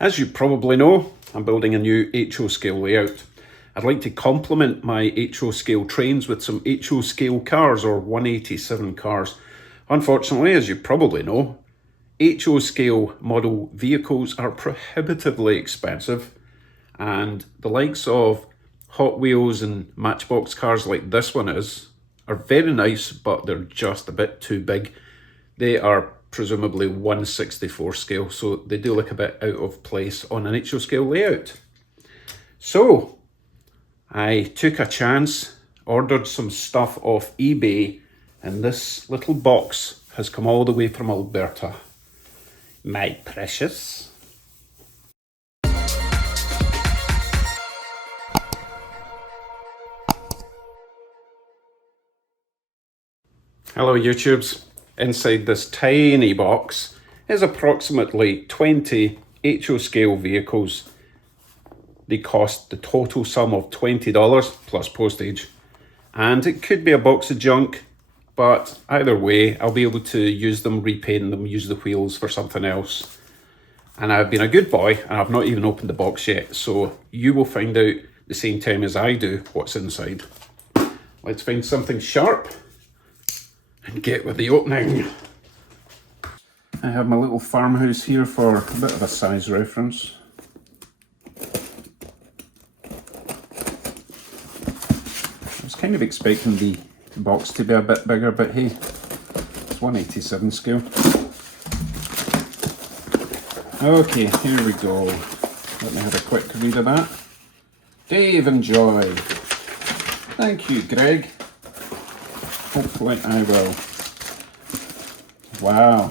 As you probably know, I'm building a new HO scale layout. I'd like to complement my HO scale trains with some HO scale cars or 187 cars. Unfortunately, as you probably know, HO scale model vehicles are prohibitively expensive, and the likes of Hot Wheels and Matchbox cars like this one are very nice, but they're just a bit too big. They are presumably 1/64 scale, so they do look a bit out of place on an HO scale layout. So I took a chance, ordered some stuff off eBay, and this little box has come all the way from Alberta. My precious. Hello YouTubes. Inside this tiny box is approximately 20 HO scale vehicles. They cost the total sum of $20 plus postage. And it could be a box of junk, but either way, I'll be able to use them, repaint them, use the wheels for something else. And I've been a good boy and I've not even opened the box yet, so you will find out the same time as I do what's inside. Let's find something sharp and get with the opening. I have my little farmhouse here for a bit of a size reference. I was kind of expecting the box to be a bit bigger, but hey, it's 1/87 scale. Okay, here we go. Let me have a quick read of that. Dave and Joy. Thank you, Greg. Hopefully I will. Wow.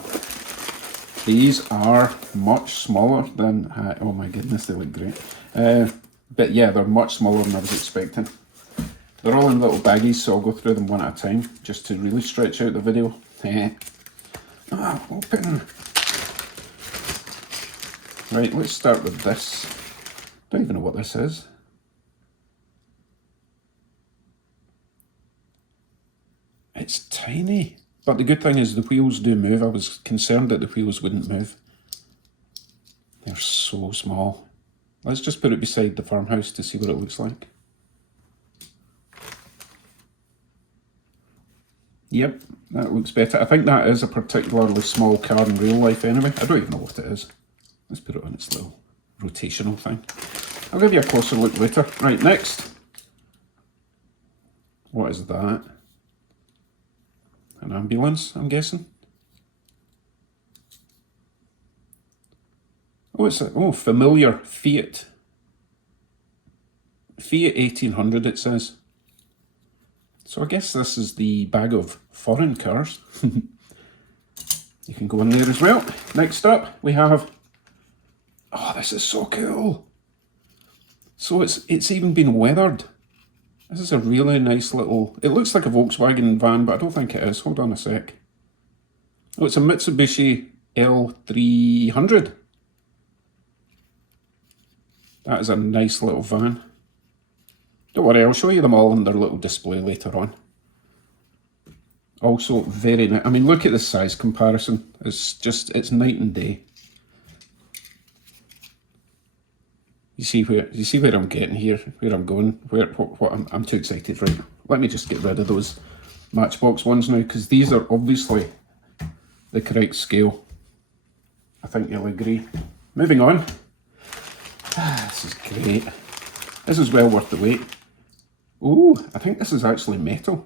These are much smaller than, oh my goodness, they look great. But yeah, they're much smaller than I was expecting. They're all in little baggies, so I'll go through them one at a time, just to really stretch out the video. Open. Right, let's start with this. Don't even know what this is. It's tiny. But the good thing is the wheels do move. I was concerned that the wheels wouldn't move. They're so small. Let's just put it beside the farmhouse to see what it looks like. Yep, that looks better. I think that is a particularly small car in real life anyway. I don't even know what it is. Let's put it on its little rotational thing. I'll give you a closer look later. Right, next. What is that? An ambulance, I'm guessing. Oh, it's a familiar Fiat. Fiat 1800 it says. So I guess this is the bag of foreign cars. You can go in there as well. Next up we have, oh, this is so cool. So it's even been weathered. This is a really nice little, it looks like a Volkswagen van, but I don't think it is. Hold on a sec. Oh, it's a Mitsubishi L300. That is a nice little van. Don't worry, I'll show you them all on their little display later on. Also very nice. I mean, look at the size comparison. It's night and day. You see where I'm getting here, where I'm going, I'm too excited, right? Let me just get rid of those Matchbox ones now, because these are obviously the correct scale. I think you'll agree. Moving on. This is great. This is well worth the wait. Ooh, I think this is actually metal.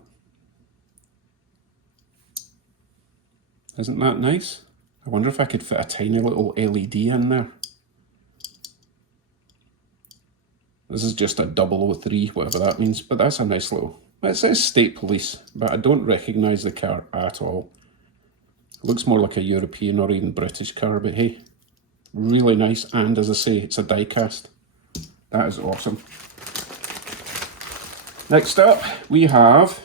Isn't that nice? I wonder if I could fit a tiny little LED in there. This is just a 003, whatever that means, but that's a nice little, it says State Police, but I don't recognise the car at all. It looks more like a European or even British car, but hey, really nice, and as I say, it's a die cast. That is awesome. Next up, we have,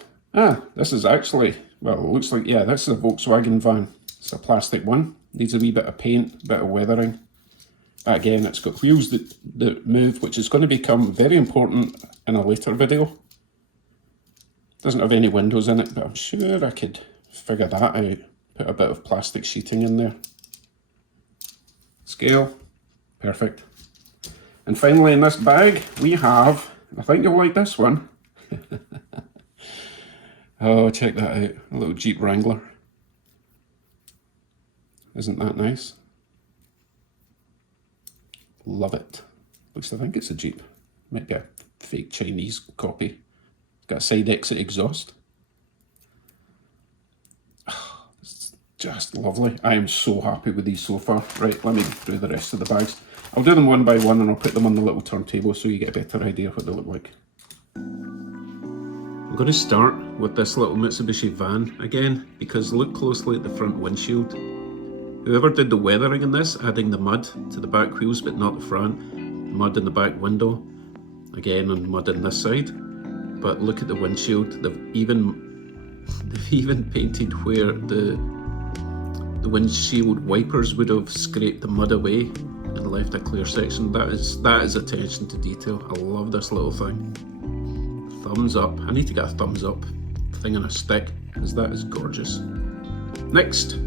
this is actually, well, it looks like, yeah, this is a Volkswagen van. It's a plastic one, needs a wee bit of paint, a bit of weathering. Again, it's got wheels that move, which is going to become very important in a later video. Doesn't have any windows in it, but I'm sure I could figure that out. Put a bit of plastic sheeting in there. Scale, Perfect. And finally in this bag, we have, I think you'll like this one. Oh, check that out, a little Jeep Wrangler. Isn't that nice? Love it. At least I think it's a Jeep. Might be a fake Chinese copy. It's got a side exit exhaust. Oh, it's just lovely. I am so happy with these so far. Right, let me do the rest of the bags. I'll do them one by one and I'll put them on the little turntable so you get a better idea of what they look like. I'm going to start with this little Mitsubishi van again, because look closely at the front windshield. Whoever did the weathering in this, adding the mud to the back wheels but not the front, mud in the back window, again and mud on this side. But look at the windshield, they've even painted where the windshield wipers would have scraped the mud away and left a clear section. That is attention to detail. I love this little thing. Thumbs up. I need to get a thumbs up thing on a stick because that is gorgeous. Next.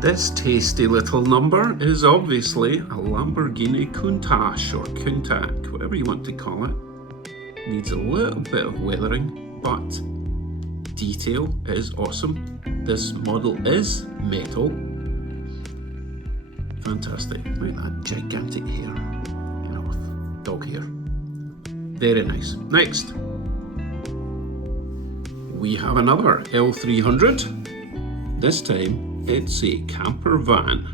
This tasty little number is obviously a Lamborghini Countach or Countach, whatever you want to call it. Needs a little bit of weathering, but detail is awesome. This model is metal. Fantastic. Look at that gigantic hair, you know, with dog hair. Very nice. Next, we have another L300. This time, it's a camper van.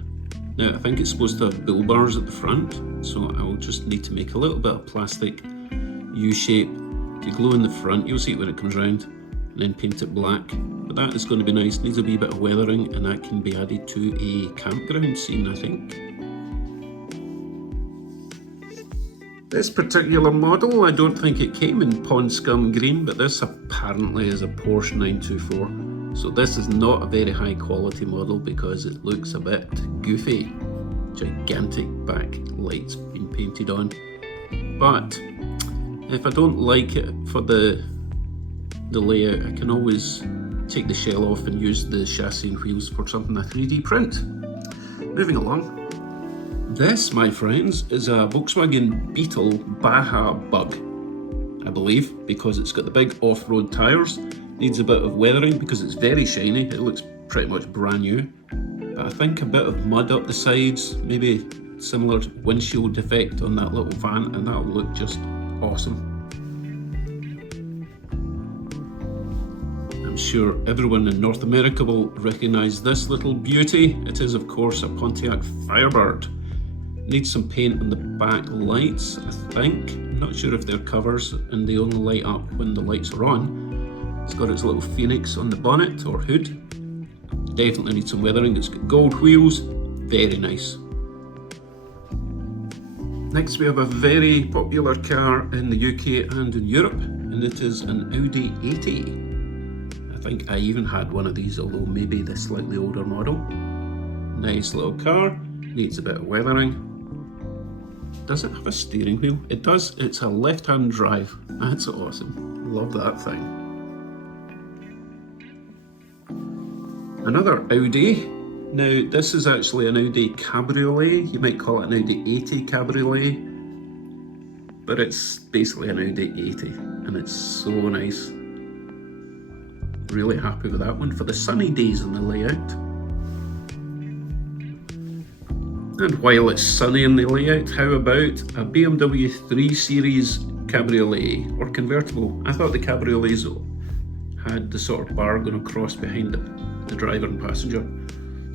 Now, I think it's supposed to have bull bars at the front, so I'll just need to make a little bit of plastic U-shape to glue in the front. You'll see it when it comes round, and then paint it black. But that is going to be nice. Needs a wee bit of weathering, and that can be added to a campground scene, I think. This particular model, I don't think it came in Pond Scum Green, but this apparently is a Porsche 924. So this is not a very high quality model because it looks a bit goofy. Gigantic back lights being painted on. But if I don't like it for the layout, I can always take the shell off and use the chassis and wheels for something a 3D print. Moving along. This, my friends, is a Volkswagen Beetle Baja Bug, I believe, because it's got the big off-road tyres. Needs a bit of weathering because it's very shiny. It looks pretty much brand new. But I think a bit of mud up the sides, maybe similar windshield effect on that little van, and that'll look just awesome. I'm sure everyone in North America will recognise this little beauty. It is, of course, a Pontiac Firebird. Needs some paint on the back lights, I think. I'm not sure if they're covers and they only light up when the lights are on. It's got its little phoenix on the bonnet or hood. Definitely needs some weathering. It's got gold wheels. Very nice. Next we have a very popular car in the UK and in Europe, and it is an Audi 80. I think I even had one of these, although maybe the slightly older model. Nice little car. Needs a bit of weathering. Does it have a steering wheel? It does. It's a left-hand drive. That's awesome. Love that thing. Another Audi. Now this is actually an Audi Cabriolet. You might call it an Audi 80 Cabriolet, but it's basically an Audi 80 and it's so nice. Really happy with that one for the sunny days on the layout. And while it's sunny in the layout, how about a BMW 3 Series Cabriolet or convertible? I thought the Cabriolets had the sort of bar going across behind the driver and passenger.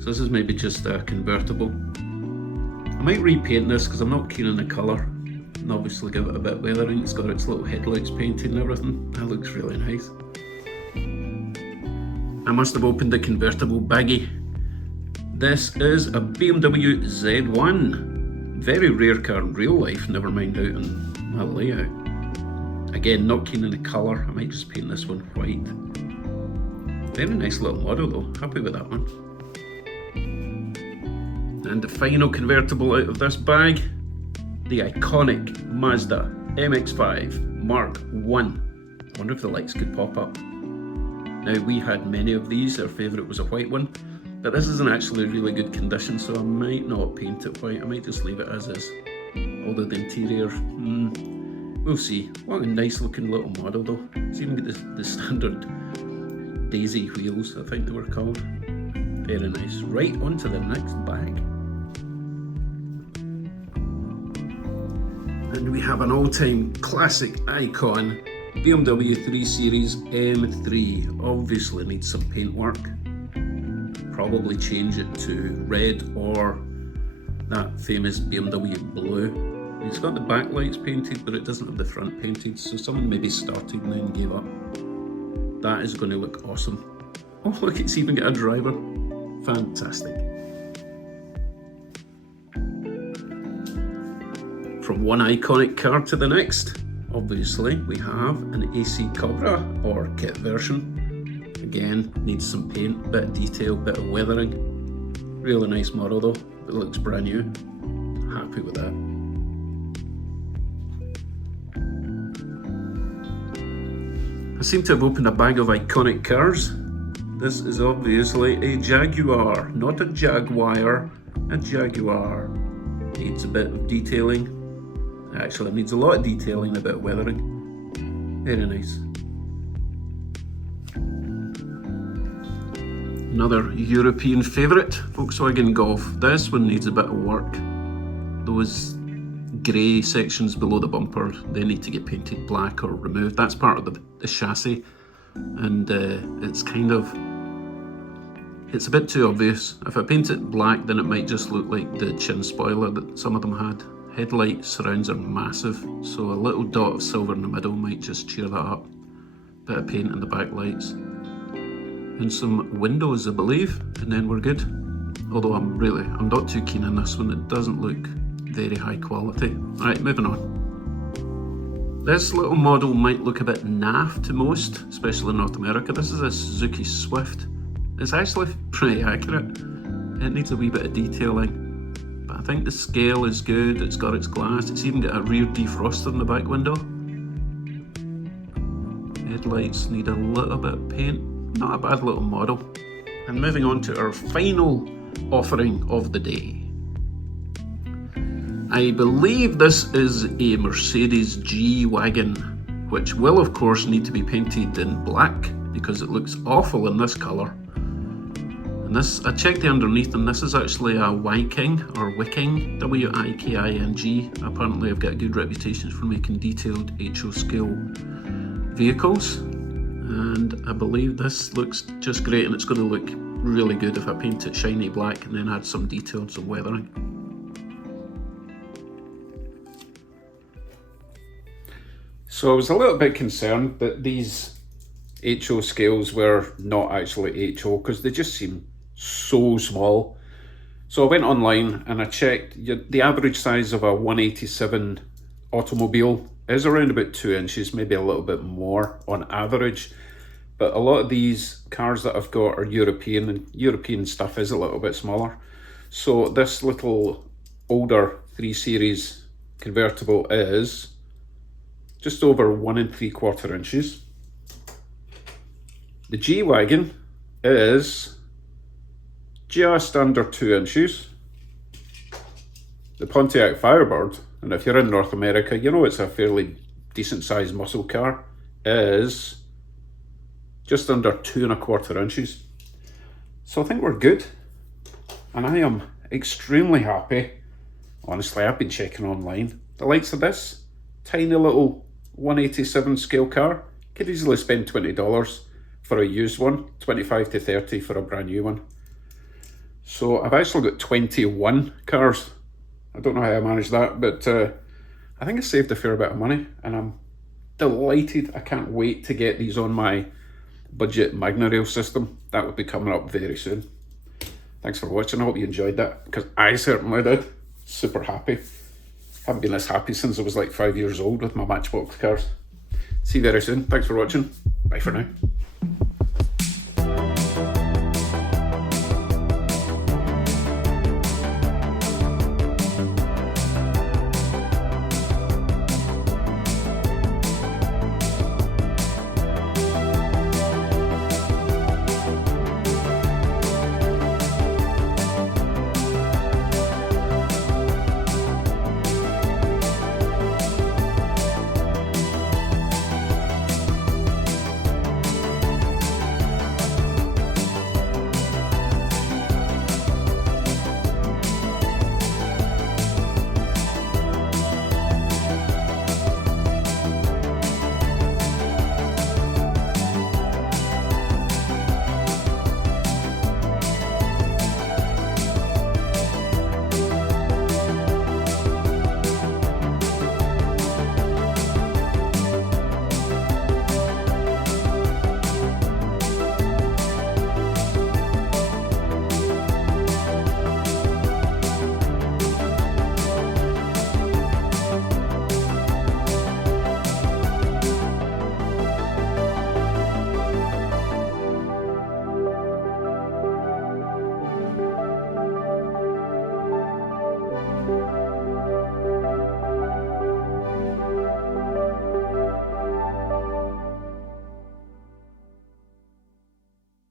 So this is maybe just a convertible. I might repaint this because I'm not keen on the colour, and obviously give it a bit of weathering. It's got its little headlights painted and everything. That looks really nice. I must have opened the convertible baggie. This is a BMW Z1. Very rare car in real life, never mind out on that layout. Again, not keen on the colour. I might just paint this one white. Very nice little model though, happy with that one. And the final convertible out of this bag, the iconic Mazda MX-5 Mark I. I wonder if the lights could pop up. Now we had many of these, our favourite was a white one, But this is in actually really good condition, so I might not paint it white. I might just leave it as is. Although the interior, we'll see. What a nice looking little model though. It's even got the standard daisy wheels, I think they were called. Very nice. Right, on to the next bag. And we have an all-time classic icon, BMW 3 Series M3. Obviously needs some paint work. Probably change it to red or that famous BMW blue. It's got the backlights painted, but it doesn't have the front painted, so someone maybe started and then gave up. That is going to look awesome. Oh look, it's even got a driver. Fantastic. From one iconic car to the next, obviously we have an AC Cobra or kit version. Again, needs some paint, bit of detail, bit of weathering. Really nice model though, it looks brand new. Happy with that. I seem to have opened a bag of iconic cars. This is obviously a Jaguar, not a Jaguar, a Jaguar. Needs a bit of detailing. Actually, it needs a lot of detailing, a bit of weathering. Very nice. Another European favourite, Volkswagen Golf. This one needs a bit of work. Those grey sections below the bumper, they need to get painted black or removed. That's part of the chassis, and it's a bit too obvious. If I paint it black, then it might just look like the chin spoiler that some of them had. Headlight surrounds are massive, so a little dot of silver in the middle might just cheer that up. Bit of paint in the backlights. And some windows, I believe, and then we're good. Although I'm not too keen on this one. It doesn't look very high quality. Alright, moving on. This little model might look a bit naff to most, especially in North America. This is a Suzuki Swift. It's actually pretty accurate. It needs a wee bit of detailing. But I think the scale is good. It's got its glass. It's even got a rear defroster in the back window. Headlights need a little bit of paint. Not a bad little model. And moving on to our final offering of the day. I believe this is a Mercedes G-Wagon, which will of course need to be painted in black because it looks awful in this colour. And this, I checked the underneath, and this is actually a Wiking or Wiking, W-I-K-I-N-G. Apparently I've got a good reputation for making detailed HO scale vehicles. And I believe this looks just great, and it's going to look really good if I paint it shiny black and then add some details of weathering. So I was a little bit concerned that these HO scales were not actually HO because they just seem so small. So I went online and I checked. The average size of a 187 automobile is around about 2 inches, maybe a little bit more on average. But a lot of these cars that I've got are European, and European stuff is a little bit smaller. So this little older 3 Series convertible is just over 1 3/4 inches. The G-Wagon is just under 2 inches. The Pontiac Firebird, and if you're in North America, you know it's a fairly decent sized muscle car, is just under 2 1/4 inches. So I think we're good. And I am extremely happy. Honestly, I've been checking online. The likes of this tiny little 187 scale car, could easily spend $20 for a used one, 25 to 30 for a brand new one. So I've actually got 21 cars. I don't know how I managed that, but I think I saved a fair bit of money, and I'm delighted. I can't wait to get these on my budget Magna Rail system. That will be coming up very soon. Thanks for watching. I hope you enjoyed that, because I certainly did. Super happy. Haven't been this happy since I was like 5 years old with my Matchbox cars. See you very soon. Thanks for watching. Bye for now.